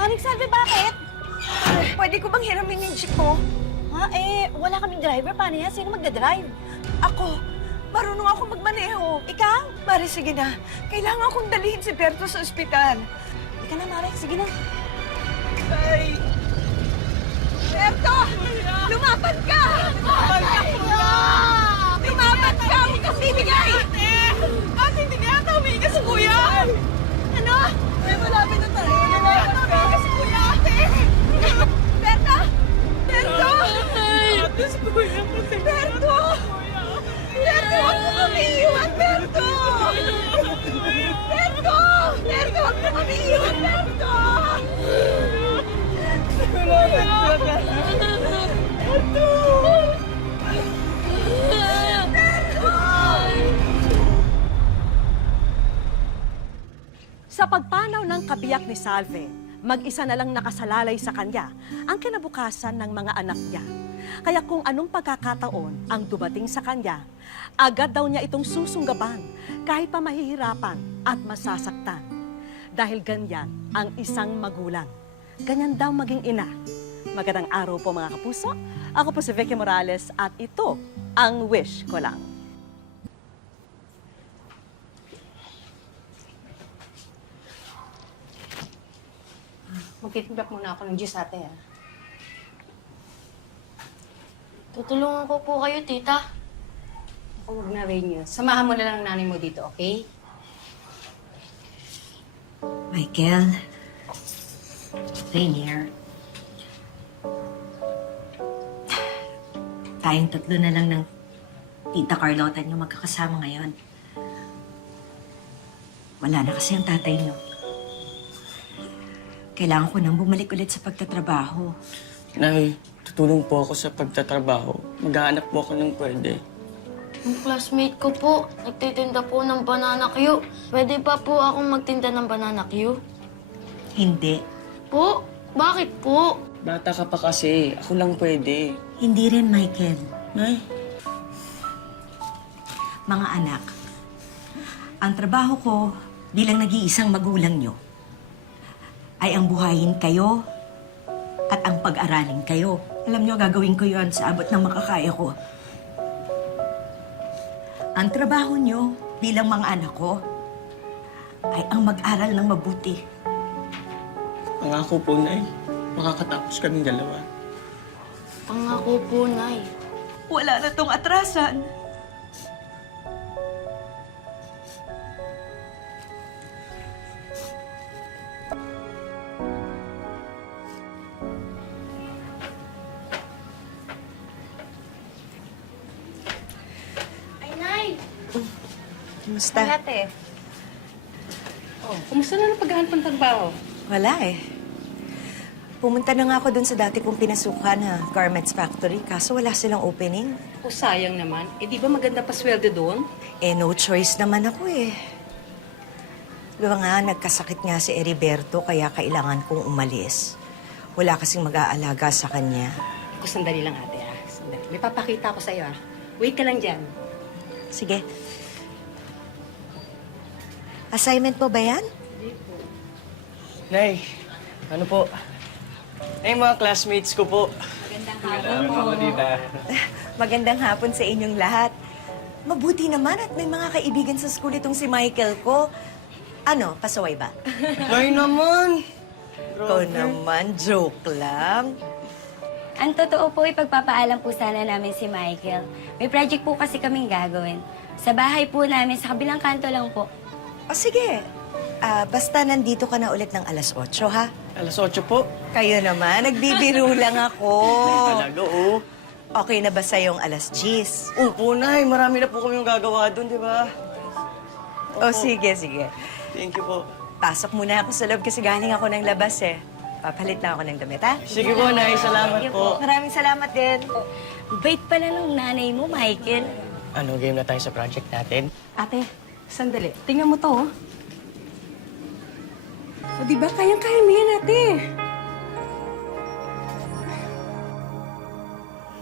Maring Salve, bakit? Pwede ko bang hiramin yung jeep mo? Ha, wala kaming driver. Paano yan? Sino magdadrive? Ako, marunong ako magmaneho. Ikaw? Mare, sige na. Kailangan akong dalhin si Berto sa ospital. Ika na, Maring. Sige na. Ay! Berto! Lumaban ka! Lumaban ka, kuya! Lumaban ka! Huwag kang bibigay! Ate, hindi niya ata huminga si kuya! Ano? Ay, malapit na tayo. Lumaban ka! Huminga si kuya, ate! Berto! Berto! Ate, si kuya. Berto! Berto, huwag mo kami iwan, Berto! Berto! Berto, huwag mo kami iwan, Berto! Sa pagpanaw ng kabiyak ni Salve, mag-isa na lang nakasalalay sa kanya ang kinabukasan ng mga anak niya. Kaya kung anong pagkakataon ang dumating sa kanya, agad daw niya itong susunggaban kahit pa mahihirapan at masasaktan. Dahil ganyan ang isang magulang. Ganyan daw maging ina. Magandang araw po mga kapuso. Ako po si Vicky Morales at ito ang Wish Ko Lang. Magtitimbak muna ako ng juice, ate, ah. Tutulungan ko po kayo, tita. Ako, huwag na rin yun. Samahan mo na lang ang nanay mo dito, okay? Michael, Rainier, tayong tatlo na lang ng Tita Carlota niyo magkakasama ngayon. Wala na kasi ang tatay niyo. Kailangan ko nang bumalik ulit sa pagtatrabaho. Nay, tutulong po ako sa pagtatrabaho. Maghahanap po ako ng pwede. Yung classmate ko po, nagtitinda po ng banana Q. Pwede pa po akong magtinda ng banana Q? Hindi. Po? Bakit po? Bata ka pa kasi. Ako lang pwede. Hindi rin, Michael. Nay, Mga anak, ang trabaho ko bilang nag-iisang magulang nyo ay ang buhayin kayo at ang pag-aralin kayo. Alam nyo, gagawin ko yon sa abot ng makakaya ko. Ang trabaho nyo bilang mga anak ko ay ang mag-aral ng mabuti. pangako po, Nay. Makakatapos kaming dalawa. Pangako po, Nay. Wala na tong atrasan. Ay, Nay! Kumusta? Ate. Oh, kumusta na ang paghahanap ng trabaho? Wala eh. Pumunta na nga ako dun sa dati kong pinasukan na garments factory, kaso wala silang opening. O, sayang naman. Eh, di ba maganda pa sweldo doon? Eh, no choice naman ako eh. Diba nga, nagkasakit nga si Heriberto, kaya kailangan kong umalis. Wala kasing mag-aalaga sa kanya. Ako, sandali lang, ate, ah. Sandali. May papakita ko sa'yo, ah. Wait ka lang dyan. Sige. Assignment mo ba yan? Nay, ano po? Ay, mga classmates ko po. Magandang hapon sa inyong lahat. Mabuti naman at may mga kaibigan sa school itong si Michael ko. Ano, pasaway ba? Nay naman! Ikaw naman, joke lang. Ang totoo po, ipagpapaalam po sana namin si Michael. May project po kasi kaming gagawin. Sa bahay po namin, sa kabilang kanto lang po. O sige, basta nandito ka na ulit ng alas 8, ha? Alas 8 po. Kayo naman, nagbibiro lang ako. Talaga, oh. Okay na ba sa'yong alas 10? Opo, Nay. Marami na po kami yung gagawa doon, di ba? O sige, sige. Thank you po. Pasok muna ako sa loob kasi galing ako ng labas eh. Papalit na ako ng damit, ha? Sige po, Nay. Salamat po. Maraming salamat din. Bait pala ng nanay mo, Michael. Ano, game na tayo sa project natin? Ate, sandali. Tingnan mo to, oh. O, di ba? Kayang-kaya mo yan, ate.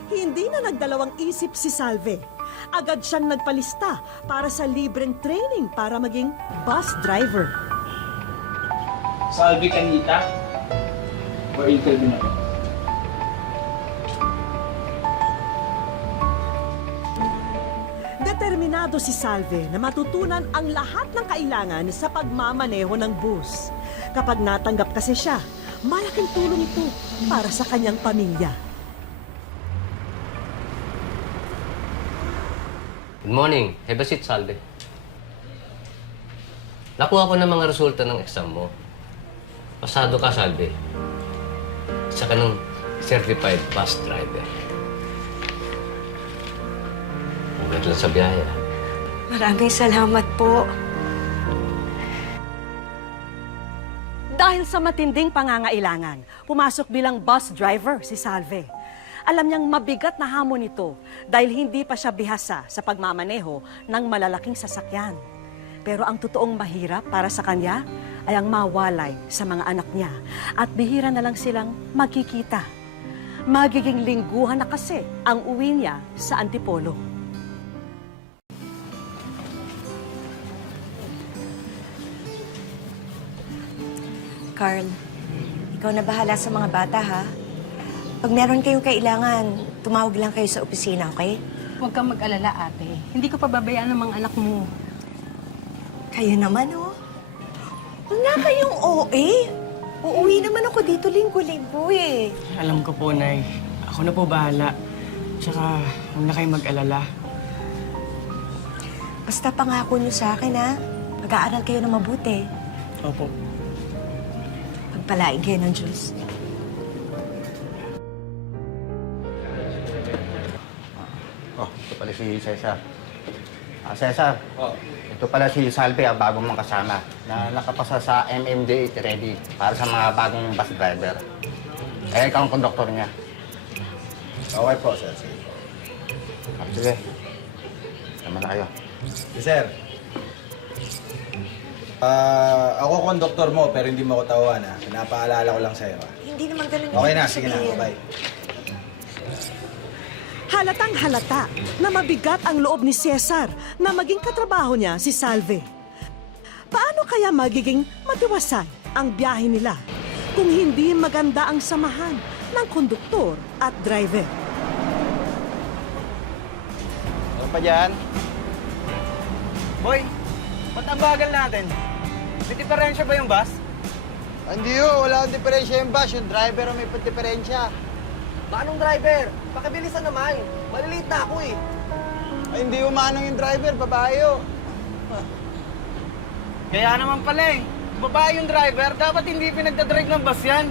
Hindi na nagdalawang isip si Salve. Agad siyang nagpalista para sa libreng training para maging bus driver. Salve Kanita, For interview na po. Determinado si Salve na matutunan ang lahat ng kailangan sa pagmamaneho ng bus. Kapag natanggap kasi siya, malaking tulong ito para sa kanyang pamilya. Good morning. Have a seat, Salve. Nakuha ko ng mga resulta ng exam mo. Pasado ka, Salve. Isa ka ng certified bus driver. Huwag lang sa biyahe, ah. Maraming salamat po. Dahil sa matinding pangangailangan, pumasok bilang bus driver si Salve. Alam niyang mabigat na hamon ito dahil hindi pa siya bihasa sa pagmamaneho ng malalaking sasakyan. Pero ang totoong mahirap para sa kanya ay ang mawalay sa mga anak niya at bihira na lang silang magkikita. Magiging lingguhan na kasi ang uwi niya sa Antipolo. Carl, ikaw na bahala sa mga bata, ha? Pag meron kayong kailangan, tumawag lang kayo sa opisina, okay? Huwag kang mag-alala, ate. Hindi ko pababayaan ng mga anak mo. Kayo naman, oh. Huwag na kayong OA. Uuwi naman ako dito linggo-linggo, eh. Alam ko po, Nay. Ako na po bahala. Tsaka, huwag na kayong mag-alala. Basta pangako niyo sa akin, ha? Mag-aaral kayo na mabuti. Opo. Pagpalain kayo ng Diyos. Oh, ito pala si Cesar. Cesar. Ito pala si Salve, bagong mong kasama, na nakapasa sa MMDA ready para sa mga bagong bus driver. Eh, ikaw ang konduktor niya. Okay po, sir. Sige. Tama na kayo. Sir. Ako konduktor mo, pero hindi mo ko tawaan, ha? Pinapaalala ko lang sa'yo, ha? Hindi naman ganun. Okay yung na, sige na. sabihin. Bye. Halatang halata na mabigat ang loob ni Cesar na maging katrabaho niya si Salve. Paano kaya magiging matiwasay ang biyahe nila kung hindi maganda ang samahan ng konduktor at driver? Ano pa dyan? Boy, ba't ang bagal natin? May diferensya ba yung bus? Hindi yun. Wala akong diferensya yung bus. Yung driver ang may diferensya. Paanong driver? Pakibilisan naman. Maliliit na ako, eh. Ay, hindi umanong yung driver. Babae yun. Kaya naman pala, eh. Babae yung driver, dapat hindi pinagdadrive ng bus yan.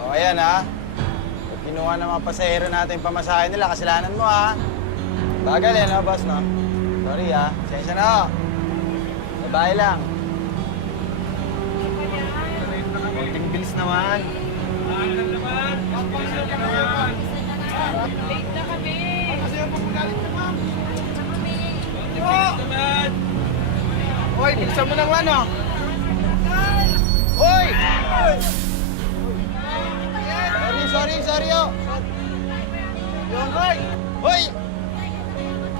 O, ayan, ha. Pag kinuha ng mga pasahero natin yung pamasahe nila, kasalanan mo, ha. Bagal, eh, no, boss, no? Sorry, ha. Sensya na, ho. Babae lang. Konting bilis naman. Late na kami. Hoy, bilisan mo naman, oh. Hoy! Sorry, oh. Yung, hoy! Hoy!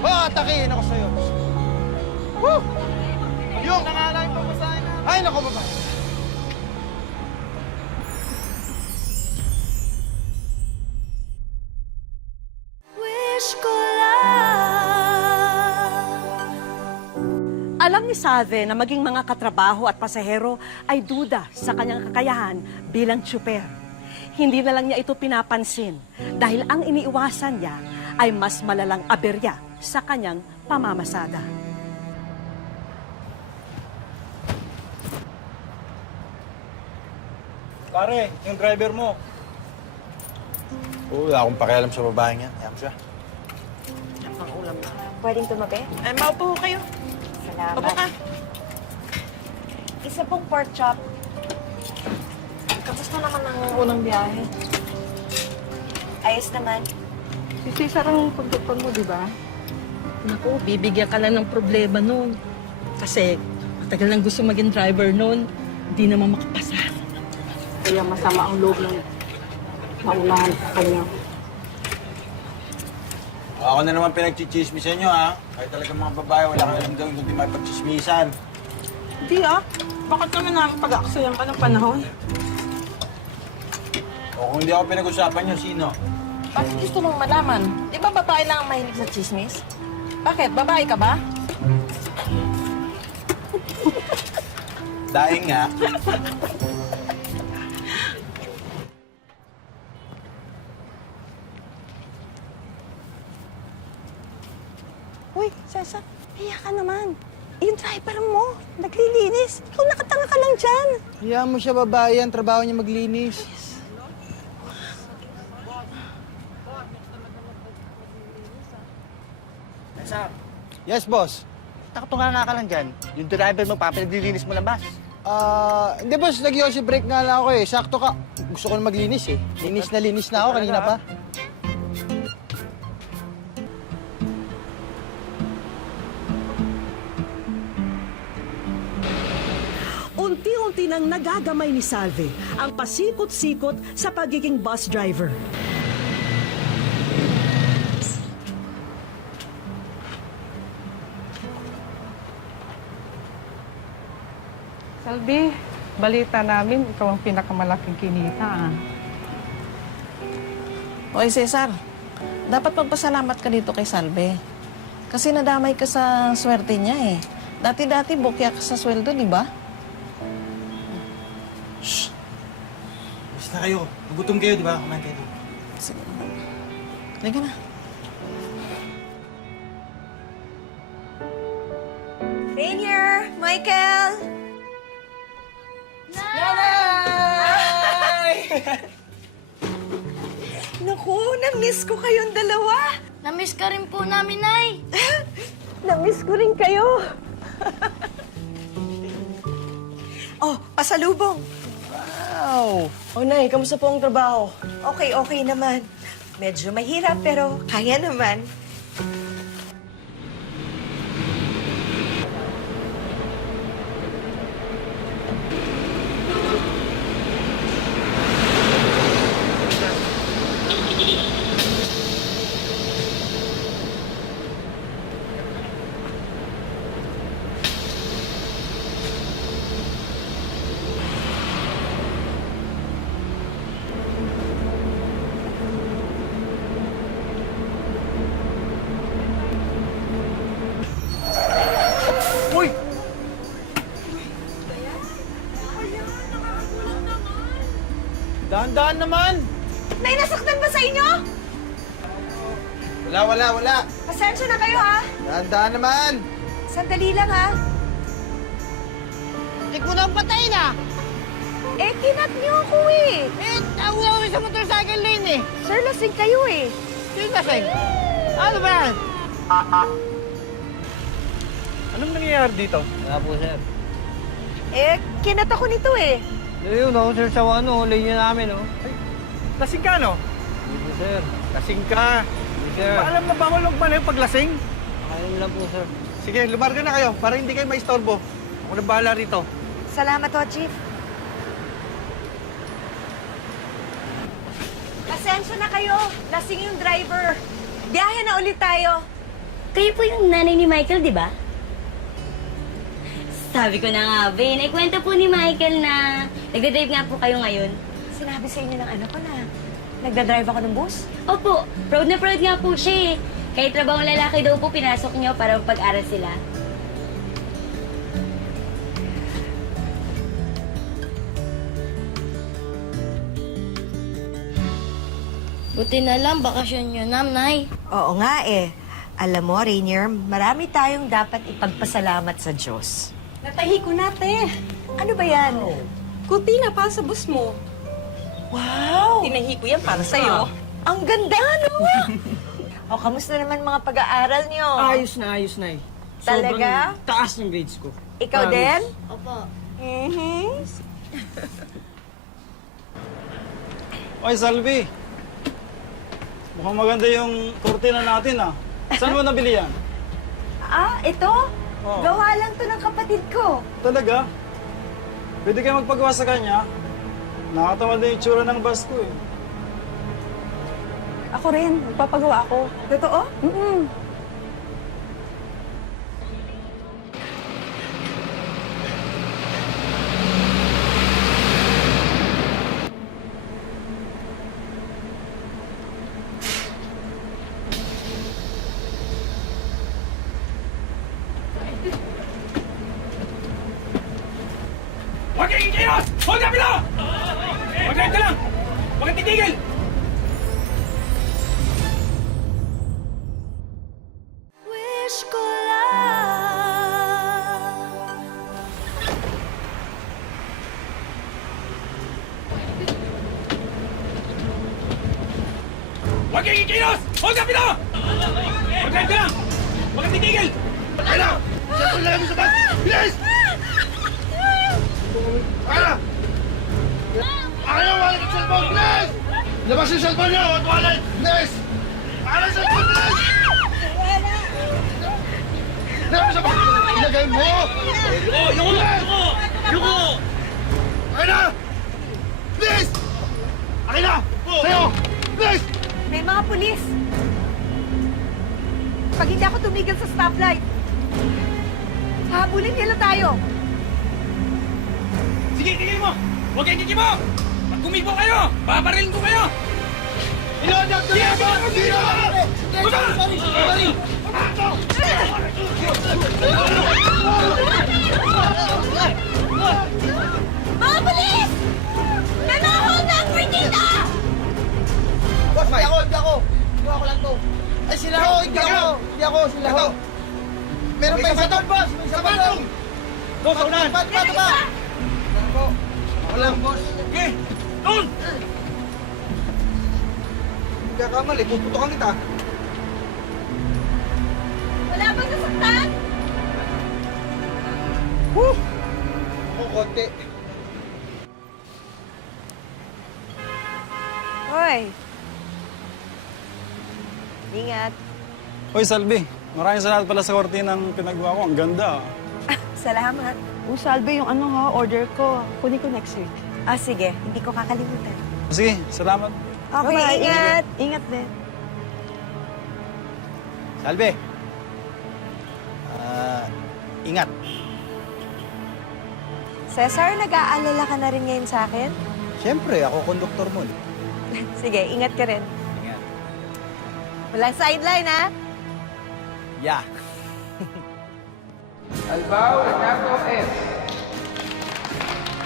Atakihin ako sa'yo. Woo! Yung! Nangalang yung pamasahin na. Ay, naku, baba. Alam ni Salve na maging mga katrabaho at pasahero ay duda sa kanyang kakayahan bilang tsuper. Hindi na lang niya ito pinapansin dahil ang iniiwasan niya ay mas malalang aberya sa kanyang pamamasada. Pare, yung driver mo. Wala akong pakialam sa babaeng yan. Ayan siya. Pwedeng tumabi? Ay, maupo kayo. Salamat. Opo ka. Isa pong pork chop. Kamusta naman ang unang biyahe? Ayos naman. Si Cesar ang konduktor mo, di ba? Naku, bibigyan ka lang ng problema nun. Kasi matagal nang gusto maging driver nun. Hindi naman makapasa. Kaya masama ang loob ng maunahan sa kanya. Ako na naman pinagchichismisan nyo, ha? Kahit talaga mga babae, wala kang alam gawin kundi may pagchismisan. Hindi ah. Bakit naman namin pag-aaksayan ka ng panahon? O kung hindi ako pinag-usapan nyo, sino? Bakit gusto mong malaman? Di ba babae lang ang mahilig sa chismis? Bakit? Babae ka ba? Daing nga. Uy, Cesar, hiya ka naman. Yung driver mo, naglilinis. Ikaw nakatanga ka lang dyan. Hayaan mo siya, babae yan. Trabaho niya maglinis. Yes, boss. Nakatunga ka lang dyan. Yung driver mo, papinaglilinis mo ng bus. Hindi boss, nag-yosi break nga lang ako eh. Sakto ka. Gusto ko na maglinis eh. Linis na ako kanina pa. Unti-unti nang nagagamay ni Salve ang pasikot-sikot sa pagiging bus driver. Salvi, balita namin, ikaw ang pinakamalaking kinita. Oy, Cesar, dapat magpasalamat ka dito kay Salve. Kasi nadamay ka sa swerte niya eh. Dati-dati bukya ka sa sweldo, di ba? Basta kayo. Nagutom kayo, di ba? Kumain kayo. Sige. Halika na. Rainier! Michael! Naku, na-miss ko kayong dalawa. Namiss ka rin po namin, Nay. Na-miss ko rin kayo. Oh, pasalubong. Wow! O, Nay, kamusta po ang trabaho? Okay, okay naman. Medyo mahirap pero kaya naman. Uy! Dahan-dahan naman! Nay, nasaktan ba sa inyo? Wala. Pasensya na kayo, ha? Dahan-dahan naman! Sandali lang, ha? Hindi ko na patayin ah! Eh, kinat niyo ako, eh. Tawag ako sa motorcycle lane eh! Sir, lasing kayo, eh. Sino kasi? Ano ba yan? Anong nangyayari dito? Wala po, sir. Eh, kinat ako nito, eh. Yun, sir, sa lane namin, Lasing ka, no? Hindi, sir. Lasing ka. Hindi, sir. Alam na bawal magmanaw pag lasing? Kaya mo lang po, sir. Sige, lumarga na kayo para hindi kayo maistorbo. Ako na bahala rito. Salamat, ho, Chief. Pasensya na kayo. Lasing yung driver. Biyahe na ulit tayo. Kayo po yung nanay ni Michael, di ba? Sabi ko na nga, Ben, kwento po ni Michael na nagdadrive nga po kayo ngayon. Sinabi sa inyo ng ano ko na nagdadrive ako ng bus? Opo, proud na proud nga po siya eh. Kahit trabahong lalaki daw po pinasok niyo para mapag-aral sila. Buti na lang, bakasyon nyo na, Nay. Oo nga eh. Alam mo, Rainier, marami tayong dapat ipagpasalamat sa Diyos. Natahi ko na, te. Ano ba yan? Kutina pa sa bus mo. Wow! Tinahi ko yan para sa'yo. Ang ganda, no? O, kamusta naman mga pag-aaral niyo? Ayos na, eh. Talaga? Sobrang taas ng grades ko. Ikaw din? Opo. Oy, Salvi. Mukhang maganda yung kurtina natin ah. Saan mo nabili yan? Ah, ito? Oo. Gawa lang to ng kapatid ko. Talaga? Pwede kayo magpagawa sa kanya? Nakatamad na yung itsura ng bus ko eh. Ako rin, magpapagawa ako. Totoo? kikilos! Hold up ito! Mag-drive ka lang! Huwag kang titigil! Wish ko lang. Huwag kang kikilos! Hold up ito! Mag-drive ka lang! Huwag kang titigil! Ano? Saan lang yung sabat? Bilis! Ano? Ano? Wala yung cellphone! Bilis! Labas yung cellphone niyo! Wala! Bilis! Ano yung cellphone? Bilis! Labas yung sabat! Ilagay mo! Yuko! Yuko! Akin na! Bilis! Akin na! Sa'yo! Bilis! May mga pulis. Pag hindi ako tumigil sa stoplight, habulin nila tayo. Sige, tigil mo! Huwag kayong kikibo! Pag kumibo kayo, babarilin ko kayo! Ilodap ko na ako! Dito! Mga pulis! May mga hold number dito! Boss, hindi ako! Hindi ako lang to! Ay, sila ako! Hindi ako! Sila ako! Meron pa yung sabat, boss! May sabat doon! Boss, unahan! Pato ba? Ako lang, boss! Okay! Doon! Hindi ka kamali, puputokan kita! Wala bang nasaktan? Ako, konti. Hoy! Ingat. Hoy, Salvi. Maraming salamat pala sa kortinang pinagawa ko. Ang ganda. Salamat. Salve yung order ko. Kunin ko next week. Ah, sige. Hindi ko kakalimutan. Sige, salamat. Okay, ingat. Ingat din. Salve. Ingat. Cesar, nag-aalala ka na rin ngayon sa akin? Siyempre, ako konduktor mo. Sige, ingat ka rin. Ingat. Walang sideline, ha? Yeah. Albao Renato S.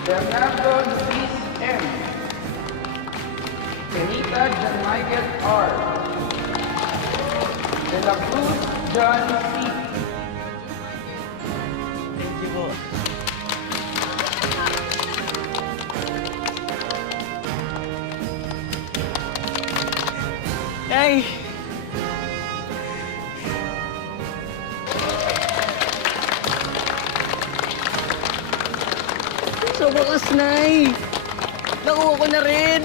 Bernardo Luis M. Benita John Michael R. De la Cruz John C. Thank you po. Hey! Sa wakas, Nay! Nakuha ko na rin!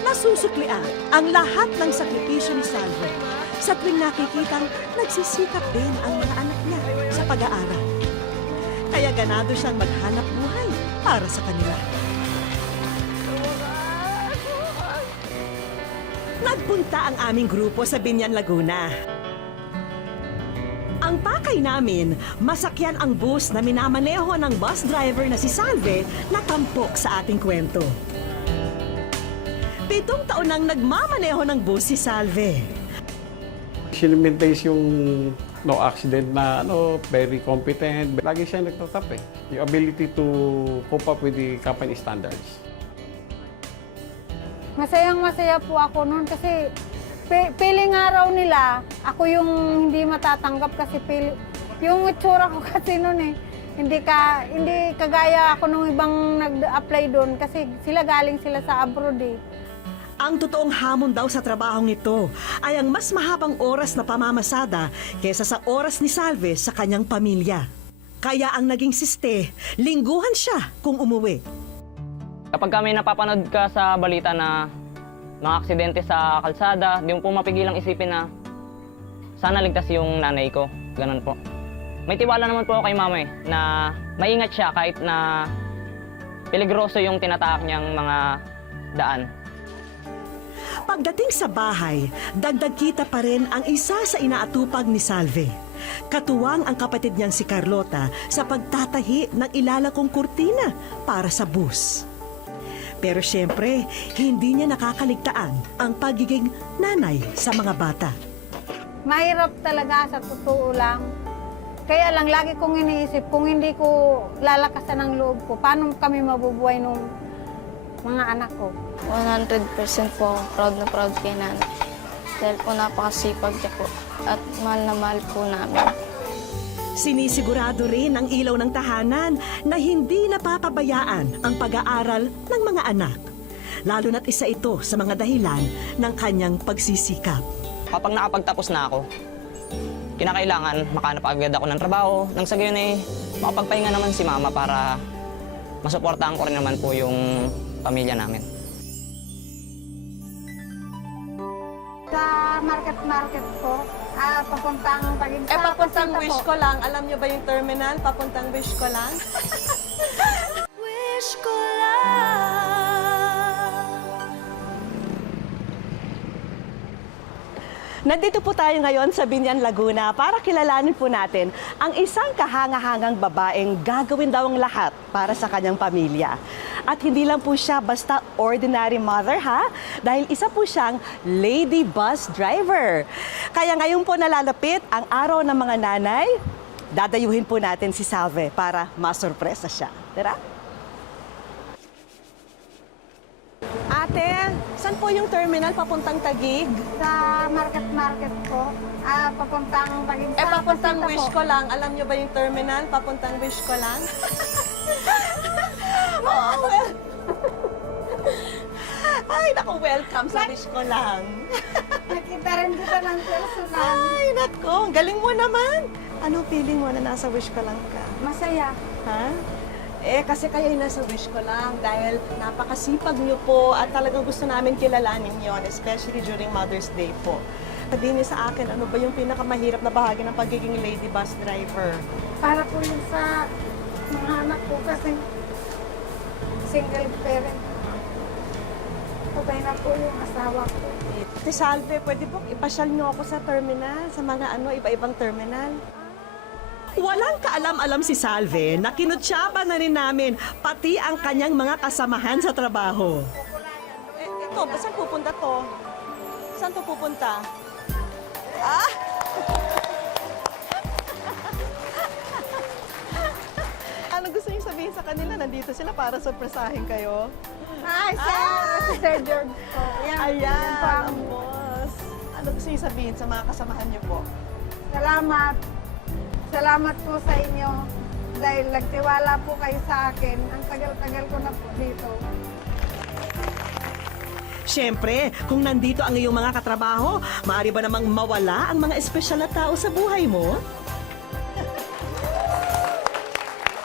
Nasusuklian ang lahat ng sakripisyo ni Salve sa tuwing nakikitang nagsisikap din ang mga anak niya sa pag-aaral. Kaya ganado siyang maghanap buhay para sa kanila. Nagpunta ang aming grupo sa Binyan, Laguna. Ang pakay namin, masakyan ang bus na minamaneho ng bus driver na si Salve na tampok sa ating kwento. 7 taon nang nagmamaneho ng bus si Salve. Sinimintays yung no accident na very competent. Lagi siya nagtatap eh. Yung ability to cope up with the company standards. Masayang-masaya po ako noon kasi piling araw nila, ako yung hindi matatanggap kasi yung itsura ko kasi noon eh. Hindi kagaya ako nung ibang nag-apply doon kasi galing sila sa abroad eh. Ang totoong hamon daw sa trabahong ito ay ang mas mahabang oras na pamamasada kesa sa oras ni Salve sa kanyang pamilya. Kaya ang naging siste, lingguhan siya kung umuwi. Kapag kami napapanood ka sa balita na mga aksidente sa kalsada, di mo po mapigilang isipin na sana ligtas yung nanay ko. Ganun po. May tiwala naman po ako kay mama na maingat siya kahit na peligroso yung tinatahak niyang mga daan. Pagdating sa bahay, dagdag kita pa rin ang isa sa inaatupag ni Salve. Katuwang ang kapatid niyang si Carlota sa pagtatahi ng ilalakong kurtina para sa bus. Pero siyempre, hindi niya nakakaligtaan ang pagiging nanay sa mga bata. Mahirap talaga sa totoo lang. Kaya lang, lagi kong iniisip, kung hindi ko lalakasan ang loob ko, paano kami mabubuhay nung mga anak ko? 100% po ako proud na proud kay nanay. Dahil po napakasipag niya po at mahal na mahal po namin. Sinisigurado rin ng ilaw ng tahanan na hindi napapabayaan ang pag-aaral ng mga anak. Lalo na't isa ito sa mga dahilan ng kanyang pagsisikap. Kapag nakapagtapos na ako, kinakailangan makahanap agad ako ng trabaho. Nang sa gayon eh, makapagpahinga naman si mama para masuportahan ko rin naman po yung pamilya namin. Sa market po, papuntang Taguig. Papuntang wish ko lang. Alam niyo ba yung terminal? Papuntang wish ko lang. Wish ko lang. Nandito po tayo ngayon sa Binyan, Laguna para kilalanin po natin ang isang kahanga-hangang babaeng gagawin daw ang lahat para sa kanyang pamilya. At hindi lang po siya basta ordinary mother ha, dahil isa po siyang lady bus driver. Kaya ngayon po nalalapit ang araw ng mga nanay, dadayuhin po natin si Salve para masurpresa siya. Tara! Ate, saan po yung terminal papuntang Taguig? Sa market po, papuntang Taguig. Papuntang wish ko lang. Alam niyo ba yung terminal? Papuntang wish ko lang. Oh, well. Ay, naku, welcome sa wish ko lang. Nakita rin kita ng personal. Ay, naku, galing mo naman. Anong feeling mo na nasa wish ko lang ka? Masaya. Ha? Kasi kayo yung nasa wish ko lang dahil napakasipag niyo po at talagang gusto namin kilalanin yon, especially during Mother's Day po. Sabihin niyo sa akin, ano ba yung pinakamahirap na bahagi ng pagiging lady bus driver? Para po yun sa mga anak ko kasi single parent. Patay na po yung asawa ko. Ate Salve, pwede po ipasyal niyo ako sa terminal, sa mga iba-ibang terminal? Walang kaalam-alam si Salve na kinutsyaba na rin namin pati ang kanyang mga kasamahan sa trabaho. Ito, saan pupunta to? Saan to pupunta? Ah! Ano gusto niyo sabihin sa kanila? Nandito sila para surpresahin kayo? Hi, sir! Si Sir George po. Ayan, ang boss. Ano gusto niyo sabihin sa mga kasamahan niyo po? Salamat. Salamat po sa inyo dahil nagtiwala po kayo sa akin. Ang tagal-tagal ko na po dito. Siyempre, kung nandito ang iyong mga katrabaho, maaari ba namang mawala ang mga espesyal na tao sa buhay mo?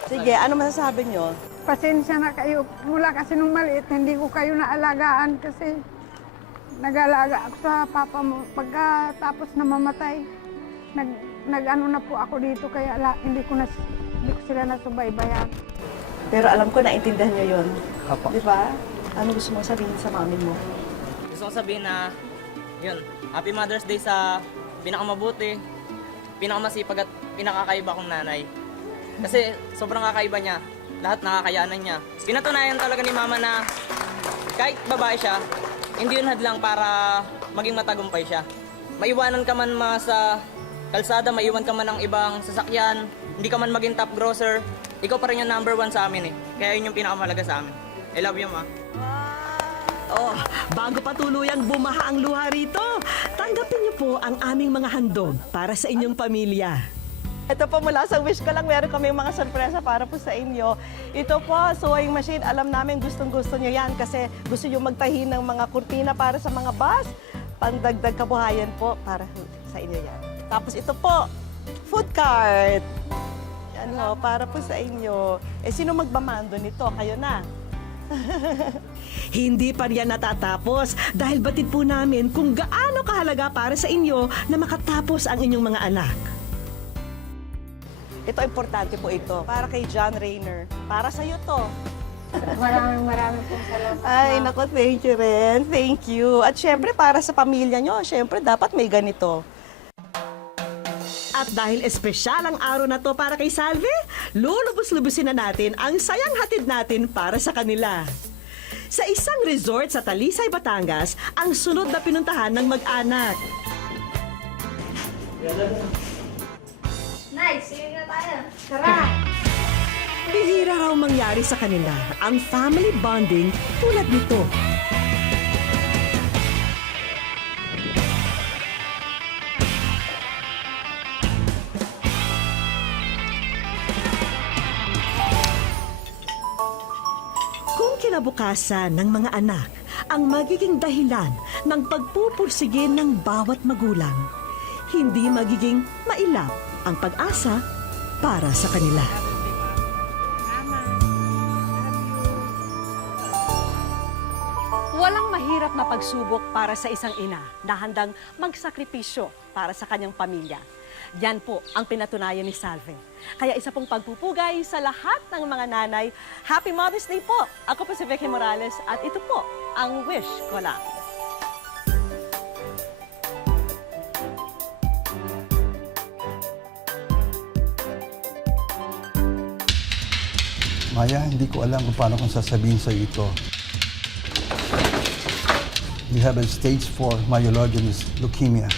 Sige, ano masasabi niyo? Pasensya na kayo. Mula kasi nung maliit, hindi ko kayo naalagaan kasi nag-alaga ako sa papa mo. Pagkatapos na mamatay, nag-ano na po ako dito kaya hindi ko sila nasubaybayan. Pero alam ko, naintindihan niyo yun. Opo. Di ba? Ano gusto mo sabihin sa mami mo? Gusto kong sabihin na, yun, Happy Mother's Day sa pinakamabuti, pinakamasipag at pinakakaiba kong nanay. Kasi sobrang kakaiba niya, lahat nakakayanan niya. Pinatunayan talaga ni mama na kahit babae siya, hindi yun hadlang para maging matagumpay siya. Maiwanan ka man sa kalsada, maiwan ka man ng ibang sasakyan, hindi ka man maging top grosser, ikaw pa rin yung number 1 sa amin eh. Kaya yun yung pinakamahalaga sa amin. I love you, ma. Oh, bago pa tuluyang bumaha ang luha rito, tanggapin niyo po ang aming mga handog para sa inyong pamilya. Ito po, mula sa wish ko lang, meron kami mga sorpresa para po sa inyo. Ito po, sewing machine. Alam namin gustong-gusto niyo yan kasi gusto niyo magtahi ng mga kurtina para sa mga bus. Pandagdag kabuhayan po para sa inyo yan. Tapos ito po, food cart. Yan ho, para po sa inyo. Sino magbamando nito? Kayo na. Hindi pa riyan natatapos dahil batid po namin kung gaano kahalaga para sa inyo na makatapos ang inyong mga anak. Ito, importante po ito. Para kay John Rayner. Para sa iyo to. Maraming pong salamat. Ay, nako, thank you rin. Thank you. At syempre, para sa pamilya nyo, syempre, dapat may ganito. At dahil espesyal ang araw na to para kay Salve, lulubos-lubusin na natin ang sayang hatid natin para sa kanila. Sa isang resort sa Talisay, Batangas, ang sunod na pinuntahan ng mag-anak. Nay, guys, swimming na tayo. Tara! Bihira raw mangyari sa kanila ang family bonding tulad nito. Kung kinabukasan ng mga anak ang magiging dahilan ng pagpupursige ng bawat magulang, hindi magiging mailap ang pag-asa para sa kanila. Walang mahirap na pagsubok para sa isang ina na handang magsakripisyo para sa kanyang pamilya. Yan po ang pinatunayan ni Salve. Kaya isa pong pagpupugay sa lahat ng mga nanay. Happy Mother's Day po! Ako po si Vicky Morales at ito po ang wish ko lang. Maya, hindi ko alam kung paano kong sasabihin sa ito. You have a stage 4 myelogenous leukemia.